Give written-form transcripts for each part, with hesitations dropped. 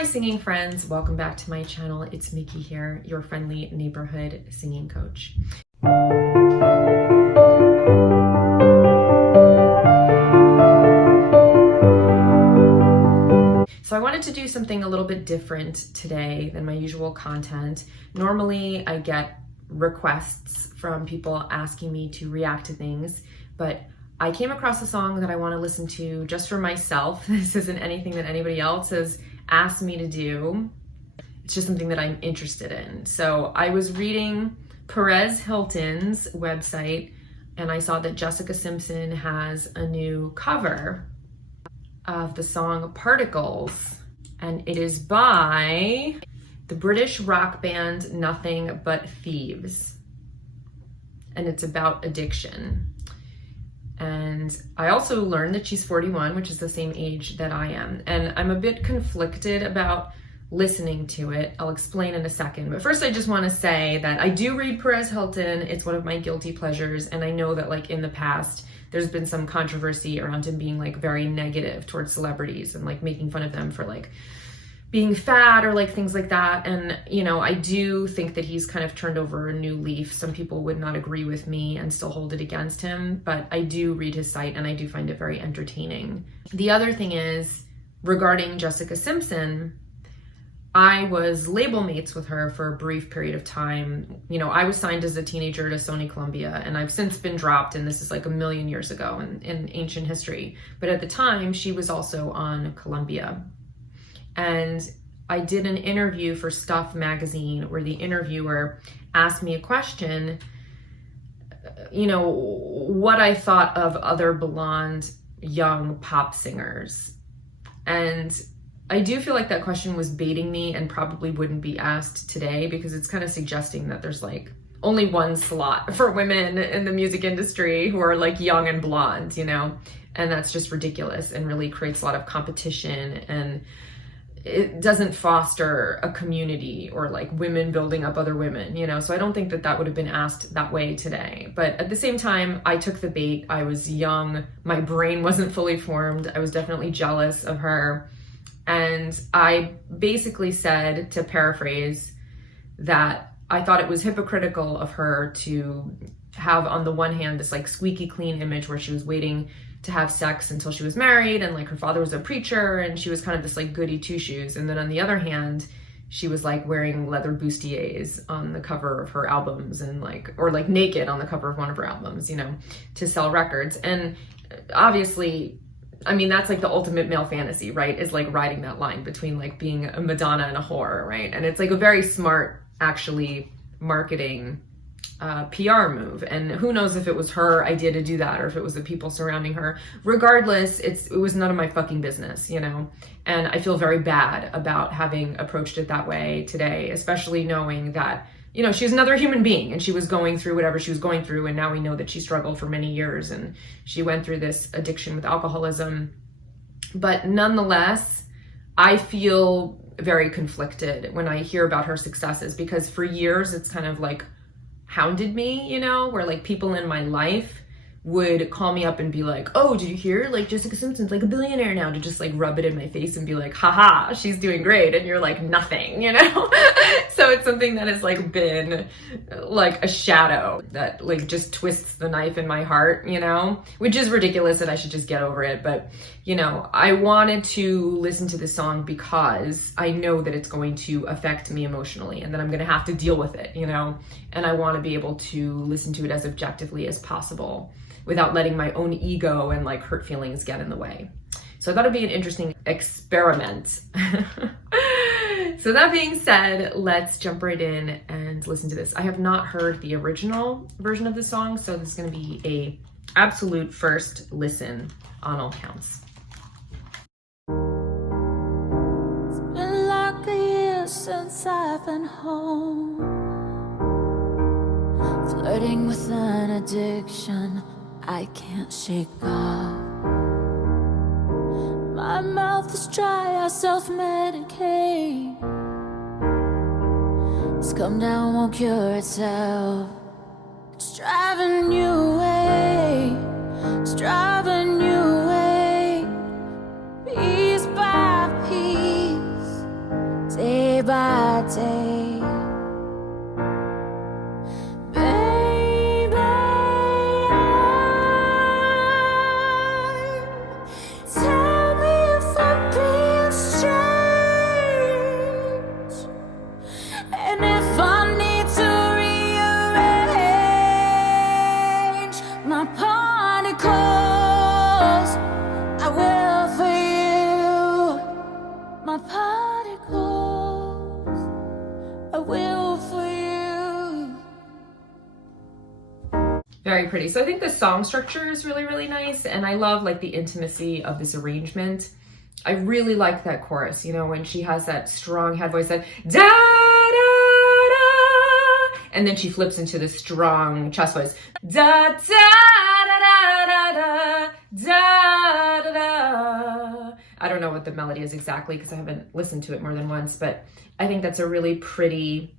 Hi singing friends, welcome back to my channel. It's Mickey here, your friendly neighborhood singing coach. So I wanted to do something a little bit different today than my usual content. Normally I get requests from people asking me to react to things, but I came across a song that I want to listen to just for myself. This isn't anything that anybody else has asked me to do. It's just something that I'm interested in. So I was reading Perez Hilton's website and I saw that Jessica Simpson has a new cover of the song Particles, and it is by the British rock band Nothing But Thieves, and it's about addiction. And I also learned that she's 41, which is the same age that I am. And I'm a bit conflicted about listening to it. I'll explain in a second. But first, I just want to say that I do read Perez Hilton. It's one of my guilty pleasures. And I know that like in the past, there's been some controversy around him being like very negative towards celebrities and like making fun of them for like being fat or like things like that. And, you know, I do think that he's kind of turned over a new leaf. Some people would not agree with me and still hold it against him, but I do read his site and I do find it very entertaining. The other thing is regarding Jessica Simpson, I was label mates with her for a brief period of time. You know, I was signed as a teenager to Sony Columbia and I've since been dropped, and this is like a million years ago in ancient history. But at the time, she was also on Columbia. And I did an interview for Stuff magazine where the interviewer asked me a question, you know, what I thought of other blonde young pop singers. And I do feel like that question was baiting me and probably wouldn't be asked today, because it's kind of suggesting that there's like only one slot for women in the music industry who are like young and blonde, you know, and that's just ridiculous and really creates a lot of competition, and it doesn't foster a community or like women building up other women, you know? So I don't think that that would have been asked that way today. But at the same time, I took the bait. I was young. My brain wasn't fully formed. I was definitely jealous of her. And I basically said, to paraphrase, that I thought it was hypocritical of her to have on the one hand this like squeaky clean image where she was waiting to have sex until she was married, and like her father was a preacher and she was kind of this like goody two shoes. And then on the other hand, she was like wearing leather bustiers on the cover of her albums, and like, or like naked on the cover of one of her albums, you know, to sell records. And obviously, I mean, that's like the ultimate male fantasy, right? Is like riding that line between like being a Madonna and a whore, right? And it's like a very smart, actually, marketing PR move. And who knows if it was her idea to do that or if it was the people surrounding her. Regardless, it was none of my fucking business, you know? And I feel very bad about having approached it that way today, especially knowing that, you know, she was another human being and she was going through whatever she was going through. And now we know that she struggled for many years and she went through this addiction with alcoholism. But nonetheless, I feel very conflicted when I hear about her successes, because for years it's kind of like hounded me, you know, where like people in my life would call me up and be like, oh, did you hear? Like Jessica Simpson's like a billionaire now, to just like rub it in my face and be like, haha, she's doing great. And you're like, nothing, you know? So it's something that has like been like a shadow that like just twists the knife in my heart, you know, which is ridiculous and I should just get over it. But, you know, I wanted to listen to this song because I know that it's going to affect me emotionally and that I'm going to have to deal with it, you know, and I want to be able to listen to it as objectively as possible without letting my own ego and like hurt feelings get in the way. So I thought it'd be an interesting experiment. So that being said, let's jump right in and listen to this. I have not heard the original version of the song, so this is gonna be a absolute first listen on all counts. It's been like a year since I've been home, flirting with an addiction I can't shake off. My mouth is dry, I self-medicate. It's come down, won't cure itself. It's driving you away. It's driving you away. Piece by piece, day by day. Baby, tell me if I'm being strange, and if I need to rearrange my particles, I will for you. My particles, I will for you. Very pretty. So I think the song structure is really, really nice. And I love like the intimacy of this arrangement. I really like that chorus, you know, when she has that strong head voice, that da da da, and then she flips into the strong chest voice, da da da da da da da da. I don't know what the melody is exactly because I haven't listened to it more than once, but I think that's a really pretty,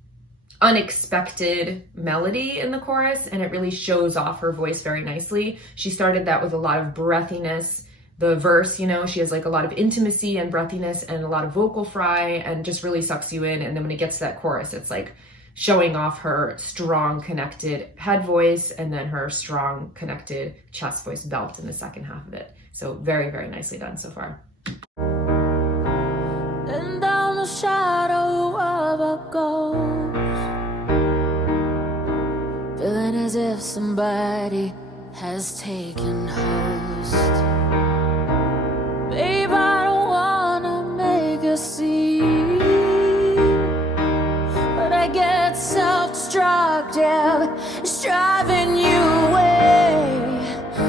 unexpected melody in the chorus, and it really shows off her voice very nicely. She started that with a lot of breathiness. The verse, you know, she has like a lot of intimacy and breathiness and a lot of vocal fry, and just really sucks you in. And then when it gets to that chorus, it's like showing off her strong connected head voice and then her strong connected chest voice belt in the second half of it. So very, very nicely done so far. And down the shadow of a ghost, feeling as if somebody has taken host. Babe, I don't wanna make a scene, but I get self-destructive. It's driving you away,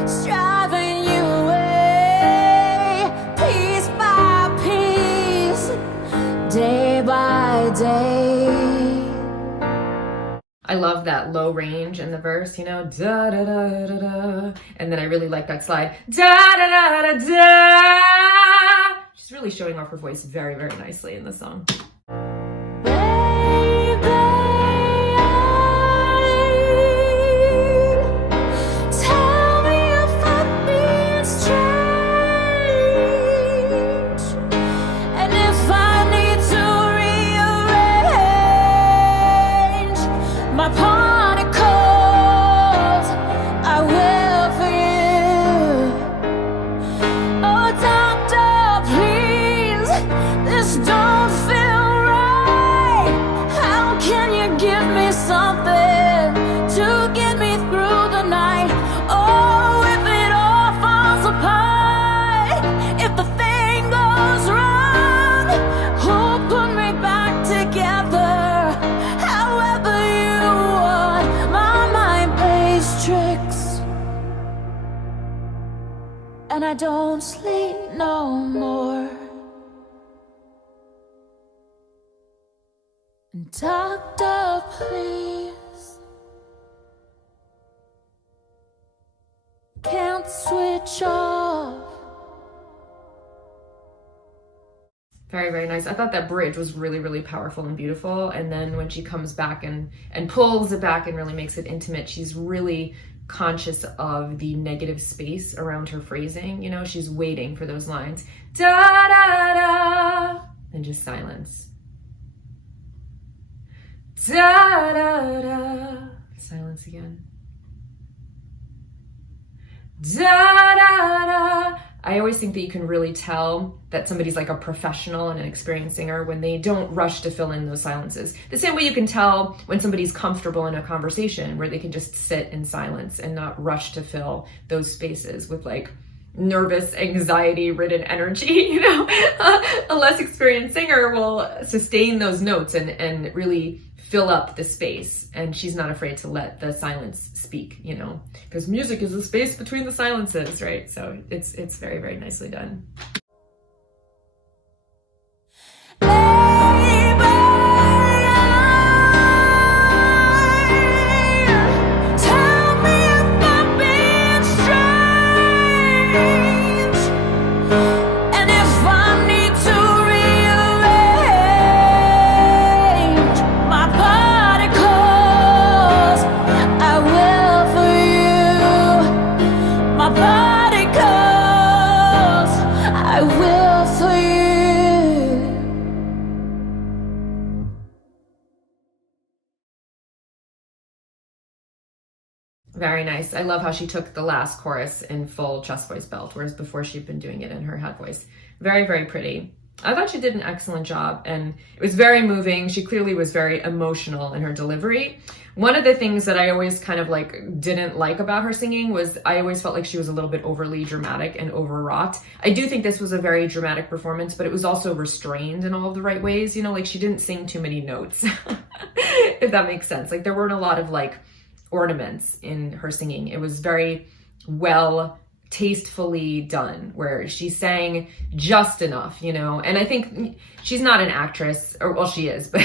it's driving you away, piece by piece, day by day. I love that low range in the verse, you know, da da da da da, and then I really like that slide, da da da da da. She's really showing off her voice very, very nicely in the song. And I don't sleep no more. And doctor, please, can't switch off. Very, very nice. I thought that bridge was really, really powerful and beautiful. And then when she comes back and pulls it back and really makes it intimate, she's really conscious of the negative space around her phrasing. You know, she's waiting for those lines, da da da, and just silence, da da da, silence again, da da da. I always think that you can really tell that somebody's like a professional and an experienced singer when they don't rush to fill in those silences. The same way you can tell when somebody's comfortable in a conversation where they can just sit in silence and not rush to fill those spaces with like nervous, anxiety-ridden energy. You know, a less experienced singer will sustain those notes and really fill up the space, and she's not afraid to let the silence speak, you know, because music is the space between the silences, right? So it's very, very nicely done. I Very nice. I love how she took the last chorus in full chest voice belt, whereas before she'd been doing it in her head voice. Very, very pretty. I thought she did an excellent job, and it was very moving. She clearly was very emotional in her delivery. One of the things that I always kind of like didn't like about her singing was I always felt like she was a little bit overly dramatic and overwrought. I do think this was a very dramatic performance, but it was also restrained in all of the right ways. You know, like she didn't sing too many notes, if that makes sense. Like there weren't a lot of like ornaments in her singing. It was very well tastefully done, where she sang just enough, you know. And I think she's not an actress, or well, she is, but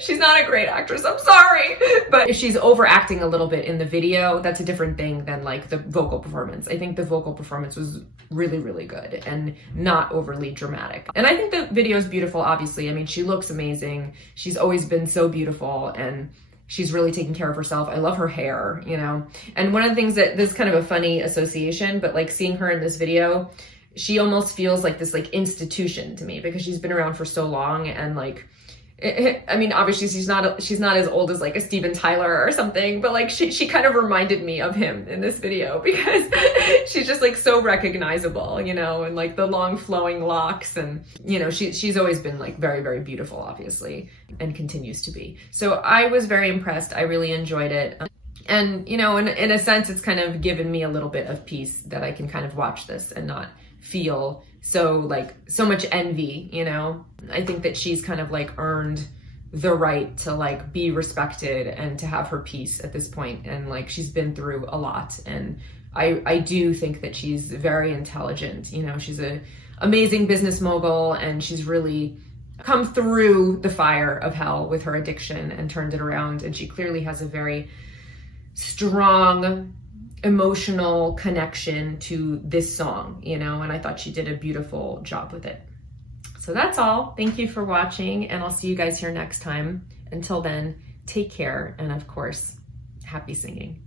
she's not a great actress, I'm sorry. But if she's overacting a little bit in the video, that's a different thing than like the vocal performance. I think the vocal performance was really, really good and not overly dramatic. And I think the video is beautiful, obviously. I mean, she looks amazing. She's always been so beautiful, and she's really taking care of herself. I love her hair, you know. And one of the things that, this is kind of a funny association, but like seeing her in this video, she almost feels like this like institution to me, because she's been around for so long. And like, I mean, obviously she's not as old as like a Steven Tyler or something, but like she kind of reminded me of him in this video, because she's just like so recognizable, you know, and like the long flowing locks, and you know, she's always been like very, very beautiful, obviously, and continues to be. So I was very impressed. I really enjoyed it. And, you know, in a sense, it's kind of given me a little bit of peace that I can kind of watch this and not feel so much envy, you know. I think that she's kind of like earned the right to like be respected and to have her peace at this point. And like, she's been through a lot. And I do think that she's very intelligent. You know, she's a amazing business mogul, and she's really come through the fire of hell with her addiction and turned it around. And she clearly has a very strong emotional connection to this song, you know, and I thought she did a beautiful job with it. So that's all. Thank you for watching, and I'll see you guys here next time. Until then, take care, and of course, happy singing.